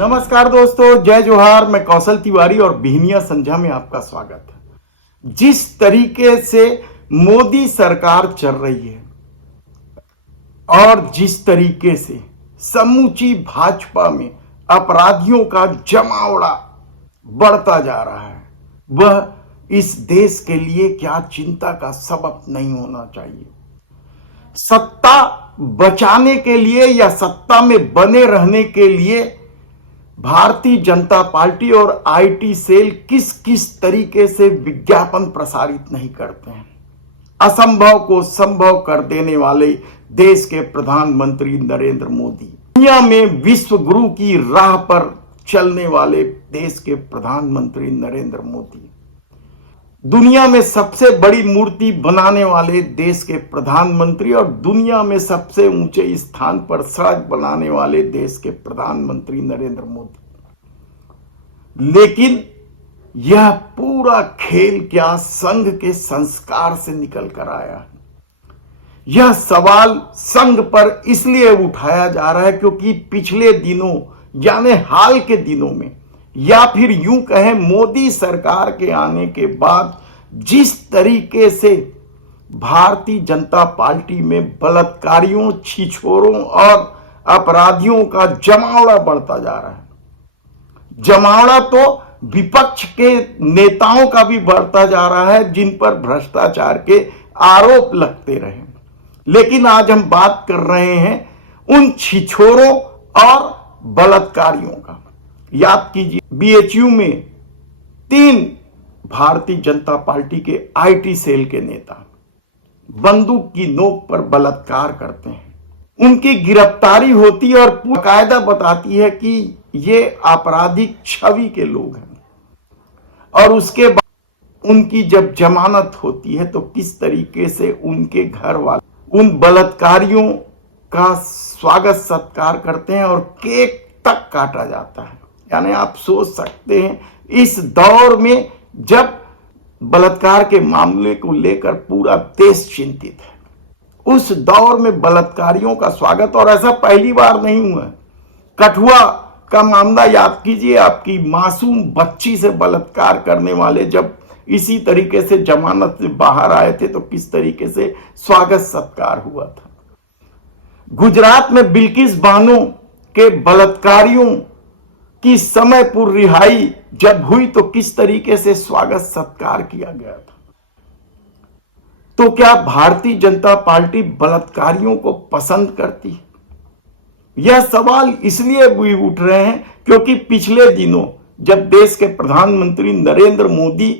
नमस्कार दोस्तों, जय जोहार। मैं कौशल तिवारी और बिहनिया संझा में आपका स्वागत है। जिस तरीके से मोदी सरकार चल रही है और जिस तरीके से समूची भाजपा में अपराधियों का जमावड़ा बढ़ता जा रहा है, वह इस देश के लिए क्या चिंता का सबब नहीं होना चाहिए। सत्ता बचाने के लिए या सत्ता में बने रहने के लिए भारतीय जनता पार्टी और आईटी सेल किस किस तरीके से विज्ञापन प्रसारित नहीं करते हैं। असंभव को संभव कर देने वाले देश के प्रधानमंत्री नरेंद्र मोदी, दुनिया में विश्व गुरु की राह पर चलने वाले देश के प्रधानमंत्री नरेंद्र मोदी, दुनिया में सबसे बड़ी मूर्ति बनाने वाले देश के प्रधानमंत्री और दुनिया में सबसे ऊंचे स्थान पर सड़क बनाने वाले देश के प्रधानमंत्री नरेंद्र मोदी। लेकिन यह पूरा खेल क्या संघ के संस्कार से निकल कर आया है? यह सवाल संघ पर इसलिए उठाया जा रहा है क्योंकि पिछले दिनों यानी हाल के दिनों में, या फिर यूं कहें मोदी सरकार के आने के बाद जिस तरीके से भारतीय जनता पार्टी में बलात्कारियों, छिछोरों और अपराधियों का जमावड़ा बढ़ता जा रहा है। जमावड़ा तो विपक्ष के नेताओं का भी बढ़ता जा रहा है जिन पर भ्रष्टाचार के आरोप लगते रहे। लेकिन आज हम बात कर रहे हैं उन छिछोरों और बलात्कारियों का। याद कीजिए, बीएचयू में 3 भारतीय जनता पार्टी के आईटी सेल के नेता बंदूक की नोक पर बलात्कार करते हैं। उनकी गिरफ्तारी होती है और बाकायदा बताती है कि ये आपराधिक छवि के लोग हैं, और उसके बाद उनकी जब जमानत होती है तो किस तरीके से उनके घर वाले उन बलात्कारियों का स्वागत सत्कार करते हैं और केक तक काटा जाता है। यानी आप सोच सकते हैं, इस दौर में जब बलात्कार के मामले को लेकर पूरा देश चिंतित है, उस दौर में बलात्कारियों का स्वागत, और ऐसा पहली बार नहीं हुआ है। कठुआ का मामला याद कीजिए, आपकी मासूम बच्ची से बलात्कार करने वाले जब इसी तरीके से जमानत से बाहर आए थे तो किस तरीके से स्वागत सत्कार हुआ था। गुजरात में बिल्किस बानो के बलात्कारियों की समय पूर्व रिहाई जब हुई तो किस तरीके से स्वागत सत्कार किया गया था। तो क्या भारतीय जनता पार्टी बलात्कारियों को पसंद करती है? यह सवाल इसलिए भी उठ रहे हैं क्योंकि पिछले दिनों जब देश के प्रधानमंत्री नरेंद्र मोदी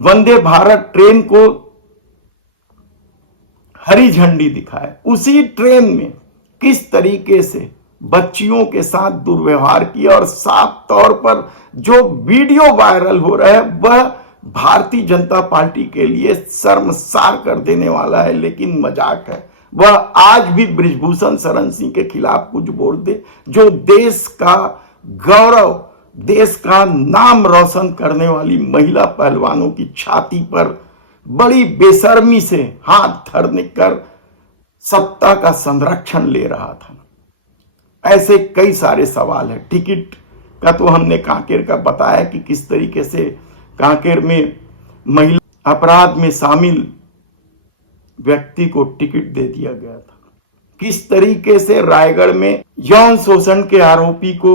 वंदे भारत ट्रेन को हरी झंडी दिखाए, उसी ट्रेन में किस तरीके से बच्चियों के साथ दुर्व्यवहार किया, और साफ तौर पर जो वीडियो वायरल हो रहा है वह भारतीय जनता पार्टी के लिए शर्मसार कर देने वाला है। लेकिन मजाक है, वह आज भी बृजभूषण शरण सिंह के खिलाफ कुछ बोल दे, जो देश का गौरव, देश का नाम रोशन करने वाली महिला पहलवानों की छाती पर बड़ी बेशर्मी से हाथ धरने कर सत्ता का संरक्षण ले रहा था। ऐसे कई सारे सवाल हैं। टिकट का तो हमने कांकेर का बताया कि किस तरीके से कांकेर में महिला अपराध में शामिल व्यक्ति को टिकट दे दिया गया था, किस तरीके से रायगढ़ में यौन शोषण के आरोपी को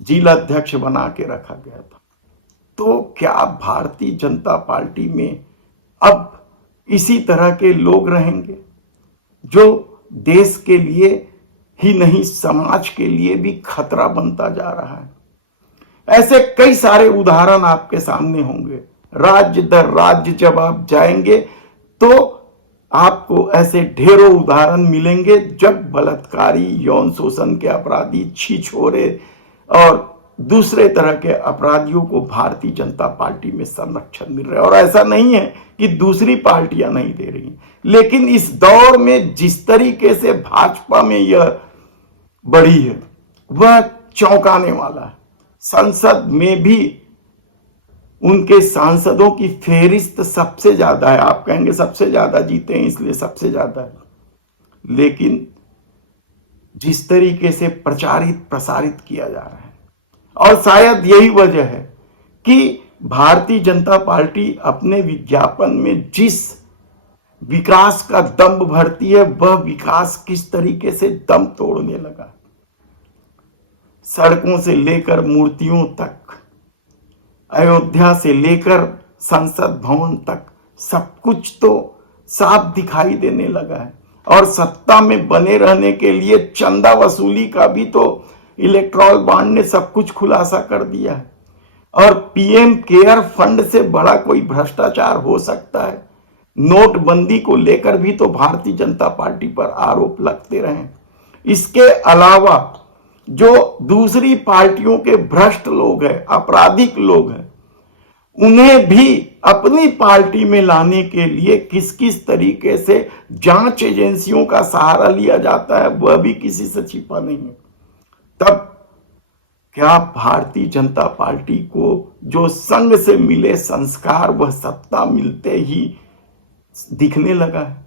जिला अध्यक्ष बना के रखा गया था। तो क्या भारतीय जनता पार्टी में अब इसी तरह के लोग रहेंगे जो देश के लिए ही नहीं समाज के लिए भी खतरा बनता जा रहा है? ऐसे कई सारे उदाहरण आपके सामने होंगे। राज्य दर राज्य जब आप जाएंगे तो आपको ऐसे ढेरों उदाहरण मिलेंगे जब बलात्कारी, यौन शोषण के अपराधी, छिछोरे और दूसरे तरह के अपराधियों को भारतीय जनता पार्टी में संरक्षण मिल रहा है। और ऐसा नहीं है कि दूसरी पार्टियां नहीं दे रही, लेकिन इस दौर में जिस तरीके से भाजपा में यह बढ़ी है वह चौंकाने वाला है। संसद में भी उनके सांसदों की फेहरिस्त सबसे ज्यादा है। आप कहेंगे सबसे ज्यादा जीते हैं इसलिए सबसे ज्यादा है, लेकिन जिस तरीके से प्रचारित प्रसारित किया जा रहा है। और शायद यही वजह है कि भारतीय जनता पार्टी अपने विज्ञापन में जिस विकास का दम्भ भरती है, वह विकास किस तरीके से दम तोड़ने लगा। सड़कों से लेकर मूर्तियों तक, अयोध्या से लेकर संसद भवन तक सब कुछ तो साफ दिखाई देने लगा है। और सत्ता में बने रहने के लिए चंदा वसूली का भी तो इलेक्टोरल बॉन्ड ने सब कुछ खुलासा कर दिया है। और पीएम केयर फंड से बड़ा कोई भ्रष्टाचार हो सकता है? नोटबंदी को लेकर भी तो भारतीय जनता पार्टी पर आरोप लगते रहे। इसके अलावा जो दूसरी पार्टियों के भ्रष्ट लोग हैं, आपराधिक लोग हैं, उन्हें भी अपनी पार्टी में लाने के लिए किस किस तरीके से जांच एजेंसियों का सहारा लिया जाता है, वह भी किसी से छिपा नहीं है। तब क्या भारतीय जनता पार्टी को जो संघ से मिले संस्कार वह सत्ता मिलते ही दिखने लगा है?